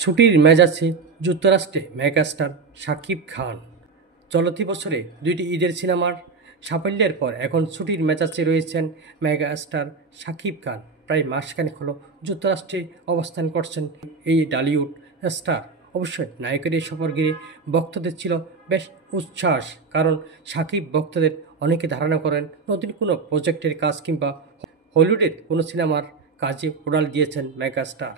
ছুটির মেজাজে যুক্তরাষ্ট্রে মেগাস্টার শাকিব খান। চলতি বছরে দুইটি ঈদের সিনেমার সাফল্যের পর এখন ছুটির মেজাজে রয়েছেন মেগাস্টার শাকিব খান। প্রায় মাসখানেক হলো যুক্তরাষ্ট্রে অবস্থান করছেন এই টলিউড স্টার। অবশ্যই নায়কের এই সফর ঘিরে ভক্তদের ছিল বেশ উচ্ছ্বাস, কারণ শাকিব ভক্তদের অনেকে ধারণা করেন নতুন কোনো প্রজেক্টের কাজ কিংবা হলিউডের কোনো সিনেমার কাজে উড়াল দিয়েছেন মেগাস্টার।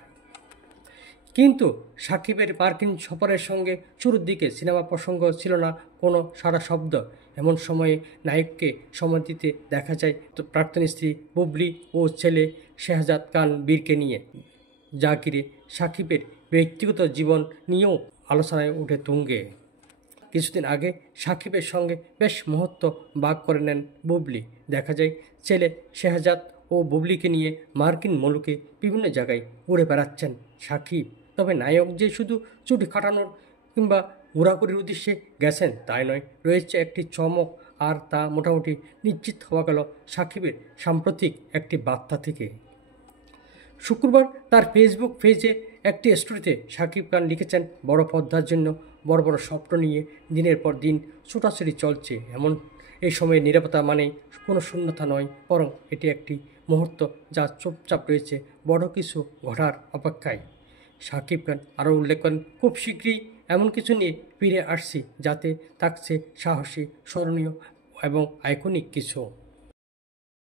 কিন্তু সাকিবের মার্কিন সফরের সঙ্গে শুরুর দিকে সিনেমা প্রসঙ্গ ছিল না কোনো সাড়া শব্দ। এমন সময়ে নায়ককে সময় দিতে দেখা যায় প্রাক্তন স্ত্রী বুবলি ও ছেলে শেহজাদ খান বীরকে নিয়ে, যা ঘিরে সাকিবের ব্যক্তিগত জীবন নিয়েও আলোচনায় ওঠে তুঙ্গে। কিছুদিন আগে সাকিবের সঙ্গে বেশ মুহূর্ত ভাগ করে নেন বুবলি। দেখা যায় ছেলে শেহজাদ ও বুবলিকে নিয়ে মার্কিন মুলুকে বিভিন্ন জায়গায় ঘুরে বেড়াচ্ছেন সাকিব। তবে নায়ক যে শুধু ছুটি কাটানোর কিংবা ঘোরাঘুরির উদ্দেশ্যে গেছেন তাই নয়, রয়েছে একটি চমক, আর তা মোটামুটি নিশ্চিত হওয়া গেল সাকিবের সাম্প্রতিক একটি বার্তা থেকে। শুক্রবার তার ফেসবুক পেজে একটি স্টোরিতে শাকিব খান লিখেছেন, বড় পর্দার জন্য বড় বড় স্বপ্ন নিয়ে দিনের পর দিন ছোটাছুটি চলছে। এই সময়ে নিরাপত্তা মানে কোনো শূন্যতা নয়, বরং এটি একটি মুহূর্ত যা চুপচাপ রয়েছে বড় কিছু ঘটার অপেক্ষায়। শাকিব খান আরও উল্লেখ করেন, খুব শীঘ্রই এমন কিছু নিয়ে ফিরে আসছি যাতে থাকছে সাহসী, স্মরণীয় এবং আইকনিক কিছু।